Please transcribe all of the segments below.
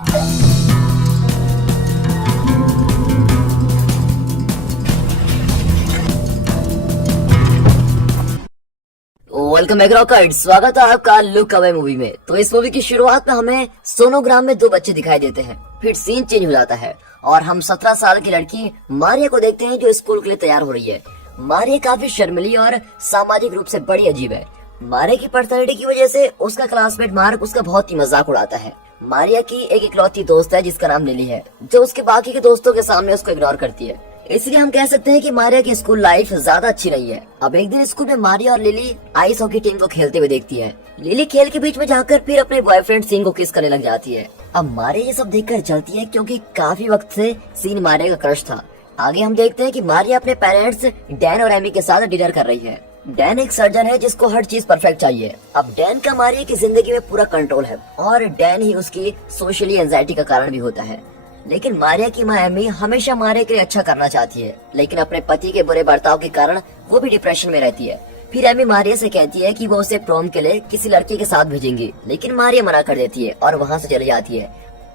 Welcome back rocket. स्वागत है आपका लुक अवे मूवी में। तो इस मूवी की शुरुआत में हमें सोनोग्राम में दो बच्चे दिखाई देते हैं। फिर सीन चेंज हो जाता है और हम 17 साल की लड़की मारिया को देखते हैं जो स्कूल के लिए तैयार हो रही है। मारिया काफी शर्मिली और सामाजिक रूप से बड़ी अजीब है। मारिया की पर्सनैलिटी की वजह से उसका क्लासमेट मार्क उसका बहुत ही मजाक उड़ाता है। मारिया की एक इकलौती दोस्त है जिसका नाम लिली है, जो उसके बाकी के दोस्तों के सामने उसको इग्नोर करती है। इसलिए हम कह सकते हैं कि मारिया की स्कूल लाइफ ज्यादा अच्छी नहीं है। अब एक दिन स्कूल में मारिया और लिली आइस हॉकी टीम को खेलते हुए देखती है। लिली खेल के बीच में जाकर फिर अपने बॉयफ्रेंड सीन को किस करने लग जाती है। अब मारिया ये सब देखकर चलती है क्योंकि काफी वक्त से सीन मारिया का क्रश था। आगे हम देखते हैं कि मारिया अपने पेरेंट्स डैन और एमी के साथ डिनर कर रही है। डैन एक सर्जन है जिसको हर चीज परफेक्ट चाहिए। अब डैन का मारिया की जिंदगी में पूरा कंट्रोल है और डैन ही उसकी सोशली एंजाइटी का कारण भी होता है। लेकिन मारिया की माँ एमी हमेशा मारिया के लिए अच्छा करना चाहती है, लेकिन अपने पति के बुरे बर्ताव के कारण वो भी डिप्रेशन में रहती है। फिर एमी मारिया से कहती है कि वो उसे प्रोम के लिए किसी लड़के के साथ भेजेंगी, लेकिन मारिया मना कर देती है और वहाँ से चली जाती है।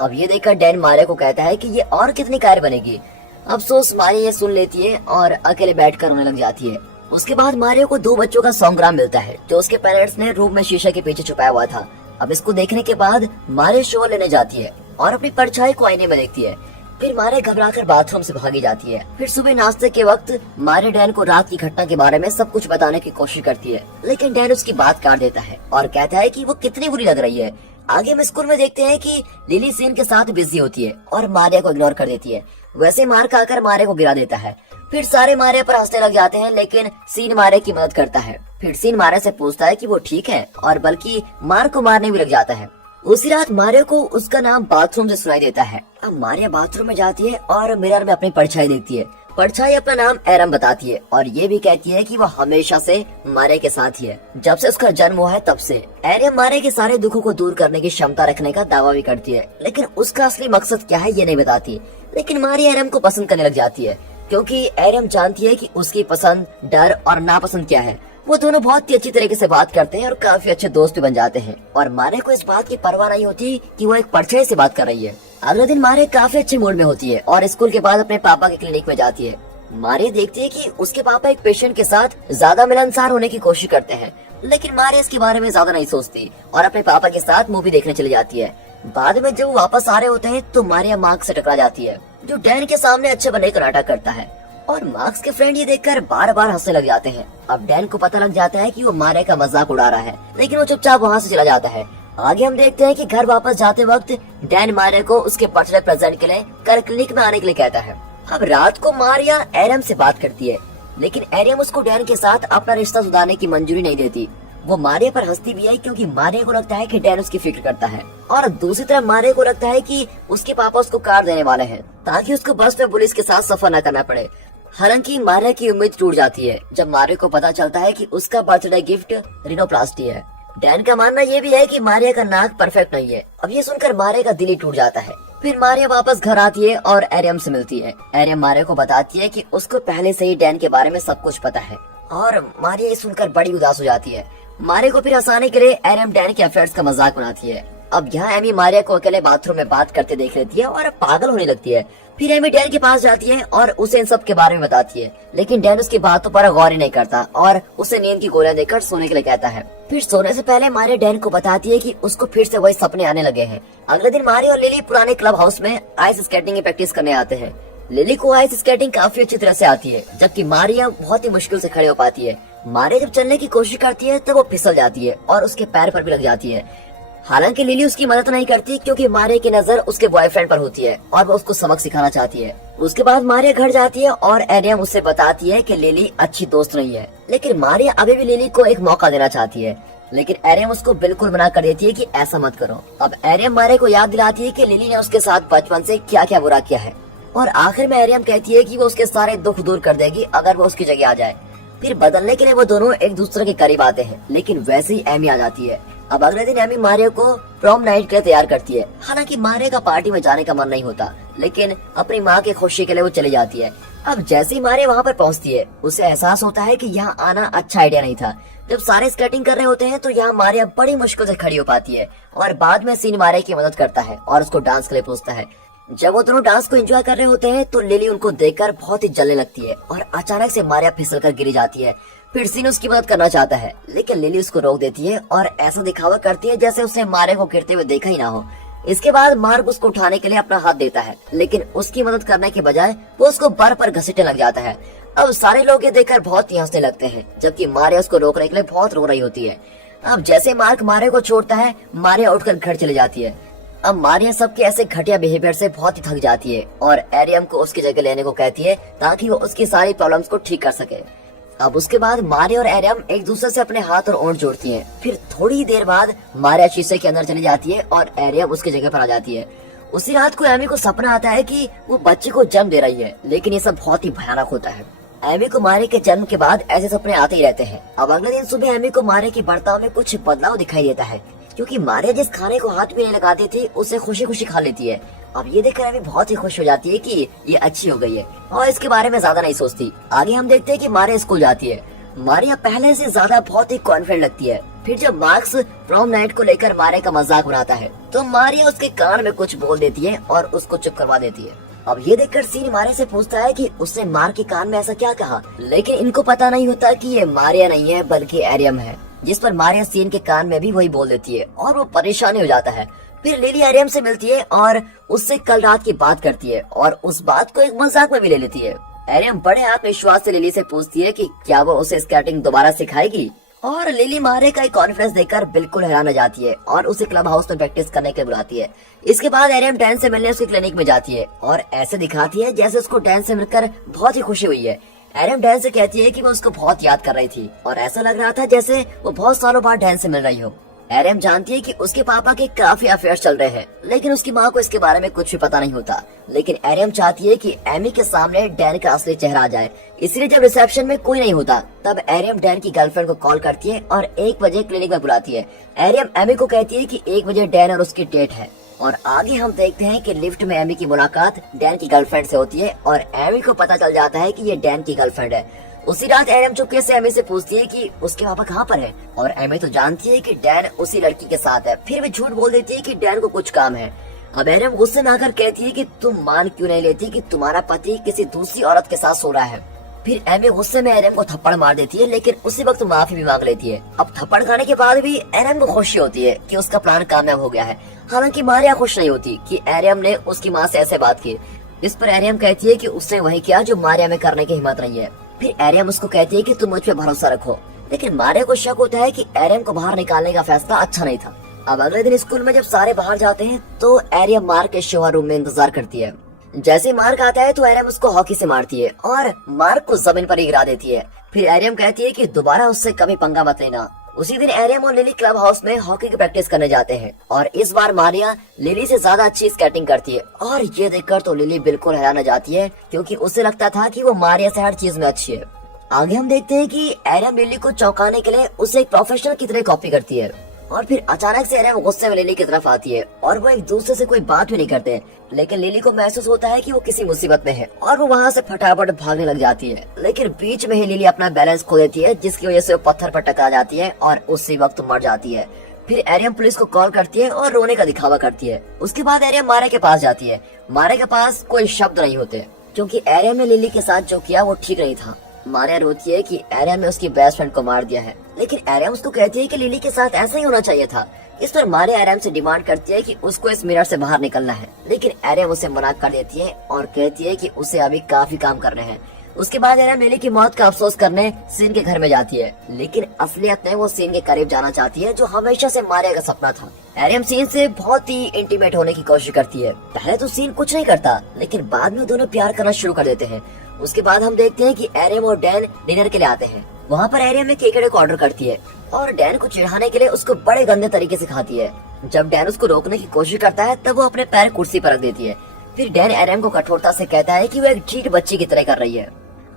अब ये देखकर डैन मारिया को कहता है कि ये और कितनी कार बनेगी। अफसोस मारिया ये सुन लेती है और अकेले बैठकर रोने लग जाती है। उसके बाद मारिया को दो बच्चों का सोनोग्राम मिलता है जो उसके पेरेंट्स ने रूम में शीशे के पीछे छुपाया हुआ था। अब इसको देखने के बाद मारिया शोर लेने जाती है और अपनी परछाई को आईने में देखती है। फिर मारिया घबराकर बाथरूम से भागी जाती है। फिर सुबह नाश्ते के वक्त मारिया डैन को रात की घटना के बारे में सब कुछ बताने की कोशिश करती है, लेकिन डैन उसकी बात काट देता है और कहता है कि वो कितनी बुरी लग रही है। आगे हम स्कूल में देखते हैं कि लिली सीन के साथ बिजी होती है और मारिया को इग्नोर कर देती है। वैसे मार खाकर मारिया को गिरा देता है। फिर सारे मारिया पर हंसने लग जाते हैं, लेकिन सीन मारिया की मदद करता है। फिर सीन मारिया से पूछता है कि वो ठीक है और बल्कि मार को मारने भी लग जाता है। उसी रात मारिया को उसका नाम बाथरूम से सुनाई देता है। अब मारिया बाथरूम में जाती है और मिरर में अपनी परछाई देखती है। परछाई अपना नाम एरम बताती है और ये भी कहती है कि वो हमेशा से मारिया के साथ ही है। जब से उसका जन्म हुआ है तब से एरम मारिया के सारे दुखों को दूर करने की क्षमता रखने का दावा भी करती है, लेकिन उसका असली मकसद क्या है ये नहीं बताती। लेकिन मारिया एरम को पसंद करने लग जाती है क्योंकि एरम जानती है कि उसकी पसंद, डर और नापसंद क्या है। वो दोनों बहुत ही अच्छी तरीके से बात करते हैं और काफी अच्छे दोस्त भी बन जाते हैं। और मारिया को इस बात की परवाह नहीं होती कि वो एक परछाई से बात कर रही है। अगले दिन मारिया काफी अच्छे मूड में होती है और स्कूल के बाद अपने पापा के क्लिनिक में जाती है। मारिया देखती है कि उसके पापा एक पेशेंट के साथ ज्यादा मिलनसार होने की कोशिश करते हैं, लेकिन मारिया इसके बारे में ज्यादा नहीं सोचती और अपने पापा के साथ मूवी देखने चली जाती है। बाद में जब वो वापस आ रहे होते हैं तो मारिया मार्क्स से टकरा जाती है, जो डैन के सामने अच्छे बनने का नाटक करता है और मार्क्स के फ्रेंड ये देखकर बार बार हंसने लग जाते हैं। अब डैन को पता लग जाता है कि वो मारिया का मजाक उड़ा रहा है, लेकिन वो चुपचाप वहाँ से चला जाता है। आगे हम देखते हैं कि घर वापस जाते वक्त डैन मारिया को उसके बर्थडे प्रेजेंट के लिए कल क्लिनिक में आने के लिए कहता है। अब रात को मारिया एरम से बात करती है, लेकिन एरम उसको डैन के साथ अपना रिश्ता सुधारने की मंजूरी नहीं देती। वो मारिया पर हंसती भी है क्योंकि मारिया को लगता है कि डैन उसकी फिक्र करता है, और दूसरी तरफ मारिया को लगता है कि उसके पापा उसको कार देने वाले हैं ताकि उसको बस में पुलिस के साथ सफर न करना पड़े। हालांकि मारिया की उम्मीद टूट जाती है जब मारिया को पता चलता है कि उसका बर्थडे गिफ्ट रिनोप्लास्टी है। डैन का मानना ये भी है कि मारिया का नाक परफेक्ट नहीं है। अब ये सुनकर मारिया का दिल ही टूट जाता है। फिर मारिया वापस घर आती है और एरियम से मिलती है। एरियम मारिया को बताती है कि उसको पहले से ही डैन के बारे में सब कुछ पता है और मारिया ये सुनकर बड़ी उदास हो जाती है। मारिया को फिर हंसाने के लिए एरियम डैन के अफेयर्स का मजाक बनाती है। अब यहाँ एमी मारिया को अकेले बाथरूम में बात करते देख लेती है और पागल होने लगती है। फिर एमी डैन के पास जाती है और उसे इन सब के बारे में बताती है, लेकिन डैन उसकी बातों पर गौर ही नहीं करता और उसे नींद की गोलियां देकर सोने के लिए कहता है। फिर सोने से पहले मारिया डैन को बताती है कि उसको फिर से वही सपने आने लगे हैं। अगले दिन मारिया और लिली पुराने क्लब हाउस में आइस स्केटिंग की प्रैक्टिस करने आते हैं। लिली को आइस स्केटिंग काफी अच्छी तरह से आती है, जबकि मारिया बहुत ही मुश्किल से खड़े हो पाती है। मारिया जब चलने की कोशिश करती है तो वो फिसल जाती है और उसके पैर पर भी लग जाती है। हालांकि लिली उसकी मदद नहीं करती क्योंकि मारिया की नजर उसके बॉयफ्रेंड पर होती है और वो उसको सबक सिखाना चाहती है। उसके बाद मारिया घर जाती है और एरियम उससे बताती है कि लिली अच्छी दोस्त नहीं है, लेकिन मारिया अभी भी लिली को एक मौका देना चाहती है। लेकिन एरियम उसको बिल्कुल मना कर देती है कि ऐसा मत करो। अब एरियम मारिया को याद दिलाती है कि लिली ने उसके साथ बचपन से क्या क्या बुरा किया है, और आखिर में एरियम कहती है कि वो उसके सारे दुख दूर कर देगी अगर वो उसकी जगह आ जाए। फिर बदलने के लिए वो दोनों एक दूसरे के करीब आते हैं, लेकिन वैसे ही एमी आ जाती है। अब अगले दिन एमी मारिया को प्रॉम नाइट के लिए तैयार करती है। हालांकि मारिया का पार्टी में जाने का मन नहीं होता, लेकिन अपनी माँ की खुशी के लिए वो चली जाती है। अब जैसे ही मारिया वहाँ पर पहुँचती है, उसे एहसास होता है कि यहाँ आना अच्छा आइडिया नहीं था, जब सारे स्केटिंग कर रहे होते हैं तो यहाँ मारिया बड़ी मुश्किल से खड़ी हो पाती है और बाद में सीन मारिया की मदद करता है और उसको डांस के लिए पूछता है। जब वो दोनों डांस को एंजॉय कर रहे होते हैं तो लिली उनको देखकर बहुत ही जलने लगती है और अचानक से मारिया फिसल कर गिरी जाती है। फिर सीन उसकी मदद करना चाहता है लेकिन लिली उसको रोक देती है और ऐसा दिखावा करती है जैसे उसने मारिया को गिरते हुए देखा ही ना हो। इसके बाद मार्क उसको उठाने के लिए अपना हाथ देता है लेकिन उसकी मदद करने के बजाय वो उसको बर पर घसीटने लग जाता है। अब सारे लोग ये देखकर बहुत ही हंसने लगते हैं जबकि मारिया उसको रोकने के लिए बहुत रो रही होती है। अब जैसे मार्क मारिया को छोड़ता है मारिया उठकर घर चली जाती है। अब मारिया सबके ऐसे घटिया बिहेवियर से बहुत ही थक जाती है और एरियम को उसकी जगह लेने को कहती है ताकि वो उसकी सारी प्रॉब्लम्स को ठीक कर सके। अब उसके बाद मारिया और एरियम एक दूसरे से अपने हाथ और ओंठ जोड़ती हैं। फिर थोड़ी देर बाद मारिया शीशे के अंदर चली जाती है और एरियम उसकी जगह पर आ जाती है। उसी रात को एमी को सपना आता है कि वो बच्चे को जन्म दे रही है लेकिन ये सब बहुत ही भयानक होता है। एमी को मारिया के जन्म के बाद ऐसे सपने आते ही रहते हैं। अब अगले दिन सुबह एमी को मारिया की बर्ताव में कुछ बदलाव दिखाई देता है क्योंकि मारिया जिस खाने को हाथ में नहीं लगाती थी उसे खुशी खुशी खा लेती है। अब ये देखकर एमी बहुत ही खुश हो जाती है कि ये अच्छी हो गई है और इसके बारे में ज्यादा नहीं सोचती। आगे हम देखते हैं कि मारिया स्कूल जाती है। मारिया पहले से ज्यादा बहुत ही कॉन्फिडेंट लगती है। फिर जब मार्क्स प्रॉम नाइट को लेकर मारिया का मजाक बनाता है तो मारिया उसके कान में कुछ बोल देती है और उसको चुप करवा देती है। अब ये देखकर सीन मारिया से पूछता है कि उसने मार्क के कान में ऐसा क्या कहा, लेकिन इनको पता नहीं होता कि ये मारिया नहीं है बल्कि एरियम है। जिस पर मारिया सीन के कान में भी वही बोल देती है और वो परेशान हो जाता है। फिर लिली एरियम से मिलती है और उससे कल रात की बात करती है और उस बात को एक मजाक में भी ले लेती है। एरियम बड़े आत्मविश्वास से लिली से पूछती है कि क्या वो उसे स्केटिंग दोबारा सिखाएगी और लिली मारिया का कॉन्फिडेंस देखकर बिल्कुल हैरान हो जाती है और उसे क्लब हाउस में प्रैक्टिस करने के लिए बुलाती है। इसके बाद एरियम डैन से मिलने उसकी क्लिनिक में जाती है और ऐसे दिखाती है जैसे उसको डैन से मिलकर बहुत ही खुशी हुई है। एरियम डैन से कहती है कि वो उसको बहुत याद कर रही थी और ऐसा लग रहा था जैसे वो बहुत सालों बाद डैन से मिल रही हो। एरियम जानती है कि उसके पापा के काफी अफेयर्स चल रहे हैं लेकिन उसकी माँ को इसके बारे में कुछ भी पता नहीं होता। लेकिन एरियम चाहती है कि एमी के सामने डैन का असली चेहरा आ जाए। इसलिए जब रिसेप्शन में कोई नहीं होता तब एरियम डैन की गर्लफ्रेंड को कॉल करती है और 1 बजे क्लिनिक में बुलाती है। एरियम एमी को कहती है कि 1 बजे डैन और उसकी डेट है। और आगे हम देखते हैं कि लिफ्ट में एमी की मुलाकात डैन की गर्लफ्रेंड से होती है और एमी को पता चल जाता है कि ये डैन की गर्लफ्रेंड है। उसी रात एरियम चुपके से एमी से पूछती है कि उसके पापा कहाँ पर है और एमी तो जानती है कि डैन उसी लड़की के साथ है। फिर भी झूठ बोल देती है कि डैन को कुछ काम है। अब एरियम गुस्से में आकर कहती है कि तुम मान क्यों नहीं लेती कि तुम्हारा पति किसी दूसरी औरत के साथ सो रहा है। फिर एमी गुस्से में एरियम को थप्पड़ मार देती है लेकिन उसी वक्त माफी भी मांग लेती है। अब थप्पड़ खाने के बाद भी एरियम को खुशी होती है कि उसका प्लान कामयाब हो गया है। हालांकि मारिया खुश नहीं होती कि एरियम ने उसकी माँ से ऐसे बात की। इस पर एरियम कहती है कि उसने वही किया जो मारिया में करने की हिम्मत नहीं है। फिर एरियम उसको कहती है कि तुम मुझ पे भरोसा रखो, लेकिन मारिया को शक होता है कि एरियम को बाहर निकालने का फैसला अच्छा नहीं था। अब अगले दिन स्कूल में जब सारे बाहर जाते हैं तो एरियम मार्क के शोहर रूम में इंतजार करती है। जैसे मार्क आता है तो एरियम उसको हॉकी से मारती है और मार्क को जमीन पर गिरा देती है। फिर एरियम कहती है कि दोबारा उससे कभी पंगा मत लेना। उसी दिन एरियम और लिली क्लब हाउस में हॉकी की प्रैक्टिस करने जाते हैं और इस बार मारिया लिली से ज्यादा अच्छी स्केटिंग करती है और ये देखकर तो लिली बिल्कुल हैरान हो जाती है क्योंकि उसे लगता था कि वो मारिया से हर चीज में अच्छी है। आगे हम देखते हैं कि एरियम लिली को चौंकाने के लिए उसे एक प्रोफेशनल की तरह कॉपी करती है और फिर अचानक से एरियम गुस्से में लिली की तरफ आती है और वो एक दूसरे से कोई बात भी नहीं करते। लेकिन लिली को महसूस होता है कि वो किसी मुसीबत में है और वो वहाँ से फटाफट भागने लग जाती है। लेकिन बीच में ही लिली अपना बैलेंस खो देती है जिसकी वजह से वो पत्थर पर टकरा जाती है और उसी वक्त मर जाती है। फिर एरियम पुलिस को कॉल करती है और रोने का दिखावा करती है। उसके बाद एरियम मारिया के पास जाती है। मारिया के पास कोई शब्द नहीं होते क्योंकि एरियम ने लिली के साथ जो किया वो ठीक नहीं था। मारिया रोती है कि एरियम ने उसकी बेस्ट फ्रेंड को मार दिया है, लेकिन एरियम उसको कहती है कि लिली के साथ ऐसा ही होना चाहिए था। इस पर मारिया एरियम से डिमांड करती है कि उसको इस मिरर से बाहर निकलना है, लेकिन एरियम उसे मना कर देती है और कहती है कि उसे अभी काफी काम करने हैं। उसके बाद एरियम लिली की मौत का अफसोस करने सीन के घर में जाती है, लेकिन असलियत में वो सीन के करीब जाना चाहती है जो हमेशा से मारिया का सपना था। एरियम सीन से बहुत ही इंटीमेट होने की कोशिश करती है। पहले तो सीन कुछ नहीं करता, लेकिन बाद में दोनों प्यार करना शुरू कर देते हैं। उसके बाद हम देखते हैं कि एरियम और डैन डिनर के लिए आते हैं। वहाँ पर एरियम एक केकड़े को ऑर्डर करती है और डैन को चिढ़ाने के लिए उसको बड़े गंदे तरीके से खाती है। जब डैन उसको रोकने की कोशिश करता है तब वो अपने पैर कुर्सी पर रख देती है। फिर डैन एरियम को कठोरता से कहता है कि वो एक ढीठ बच्ची की तरह कर रही है।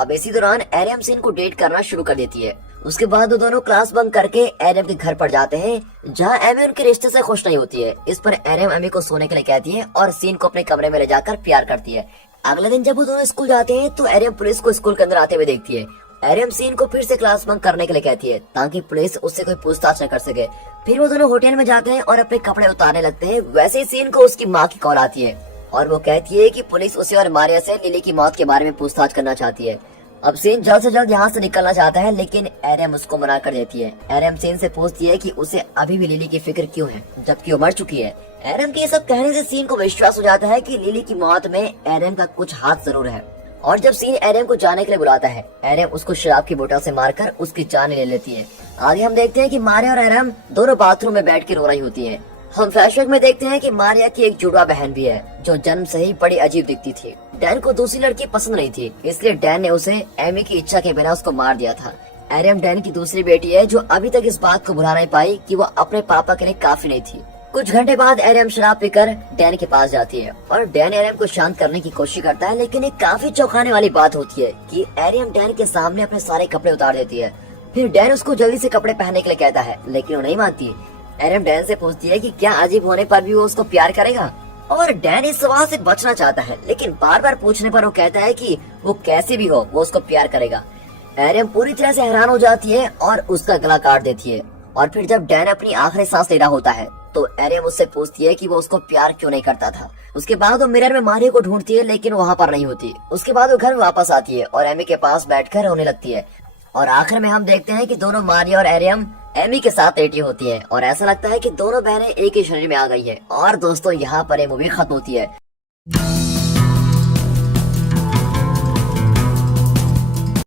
अब इसी दौरान एरियम सीन को डेट करना शुरू कर देती है। उसके बाद वो दोनों क्लास बंक करके एरियम के घर पर जाते हैं जहाँ एमी उनके रिश्ते से खुश नहीं होती है। इस पर एरियम एमी को सोने के लिए कहती है और सीन को अपने कमरे में ले जाकर प्यार करती है। अगले दिन जब वो दोनों स्कूल जाते हैं तो एरियम पुलिस को स्कूल के अंदर आते हुए देखती है एरियम सीन को फिर से क्लास बंक करने के लिए कहती है ताकि पुलिस उससे कोई पूछताछ न कर सके। फिर वो दोनों होटल में जाते हैं और अपने कपड़े उतारने लगते हैं। वैसे ही सीन को उसकी माँ की कॉल आती है और वो कहती है कि पुलिस उसे और मारिया से लिली की मौत के बारे में पूछताछ करना चाहती है। अब सीन जल्द से जल्द यहाँ से निकलना चाहता है लेकिन एरियम उसको मना कर देती है। एरियम सीन से पूछती है कि उसे अभी भी लिली की फिक्र क्यों है जबकि वो मर चुकी है। एरियम के ये सब कहने से सीन को विश्वास हो जाता है कि लिली की मौत में एरियम का कुछ हाथ जरूर है। और जब सीन एरियम को जाने के लिए बुलाता है, एरियम उसको शराब की बोतल से मारकर उसकी जान ले लेती है। आगे हम देखते हैं कि मारिया और एरियम दोनों बाथरूम में बैठ के रो रही होती हैं। हम फ्लैशबैक में देखते हैं कि मारिया की एक जुड़वा बहन भी है जो जन्म से ही बड़ी अजीब दिखती थी। डैन को दूसरी लड़की पसंद नहीं थी, इसलिए डैन ने उसे एमी की इच्छा के बिना उसको मार दिया था। एरियम डैन की दूसरी बेटी है जो अभी तक इस बात को भुला नहीं पाई कि वो अपने पापा के लिए काफी नहीं थी। कुछ घंटे बाद एरियम शराब पीकर डैन के पास जाती है और डैन एरियम को शांत करने की कोशिश करता है, लेकिन एक काफी चौंकाने वाली बात होती है कि एरियम डैन के सामने अपने सारे कपड़े उतार देती है। फिर डैन उसको जल्दी से कपड़े पहनने के लिए कहता है लेकिन वो नहीं मानती। एरियम डैन से पूछती है कि क्या अजीब होने पर भी वो उसको प्यार करेगा, और डैन इस सवाल से बचना चाहता है लेकिन बार बार पूछने पर वो कहता है कि वो कैसे भी हो वो उसको प्यार करेगा। एरियम पूरी तरह से हैरान हो जाती है और उसका गला काट देती है। और फिर जब डैन अपनी आखिरी सांस ले रहा होता है तो एरियम उससे पूछती है कि वो उसको प्यार क्यों नहीं करता था। उसके बाद वो मिरर में मारिया को ढूंढती है लेकिन वहाँ पर नहीं होती। उसके बाद वो घर में वापस आती है और एमी के पास बैठकर रोने लगती है। और आखिर में हम देखते हैं कि दोनों मारिया और एरियम एमी के साथ लेटी होती है और ऐसा लगता है कि दोनों बहनें एक ही शरीर में आ गई है। और दोस्तों यहाँ पर ये मूवी खत्म होती है।